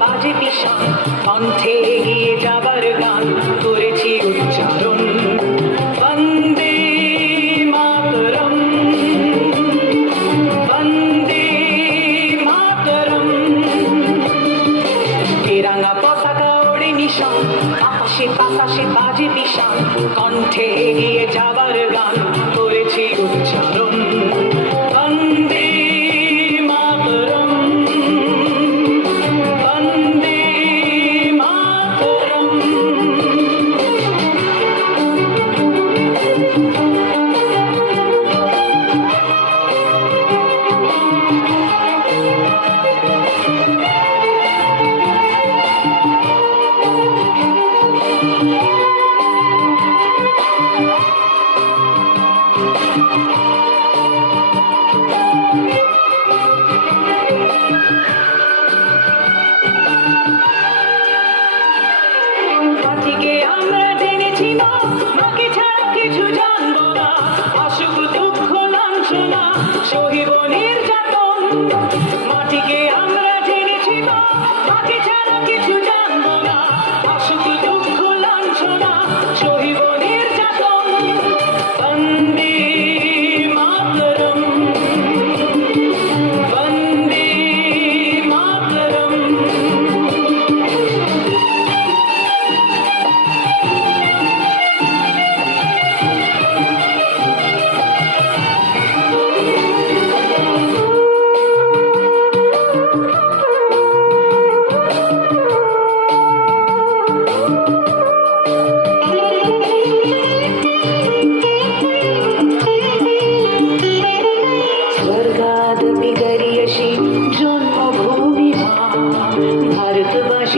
বাজে বিষাণ কণ্ঠে এগিয়ে যাবার গান করেছি উচ্চারণ। বন্দে মাতরম। বন্দে মাতরম। তেরাঙ্গা পতাকা ওড়ে নিশান। আকাশে বাতাসে বাজে বিষাণ কণ্ঠে এগিয়ে যাবার গান মাকে ছাড়া কিছু জানব মাটিকে আমরা জেনেছি মাকে ছাড়া কিছু জানব না।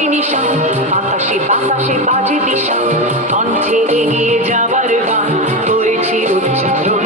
ওড়ে নিশান আকাশে বাতাসে বাজে দিশা। কণ্ঠে এগিয়ে যাবার গান করেছি উচ্চারণ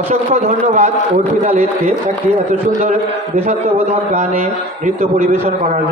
অসংখ্য ধন্যবাদ অর্পিতা লেটকে। একটি এত সুন্দর দেশাত্মবোধক গানে নৃত্য পরিবেশন করার জন্য।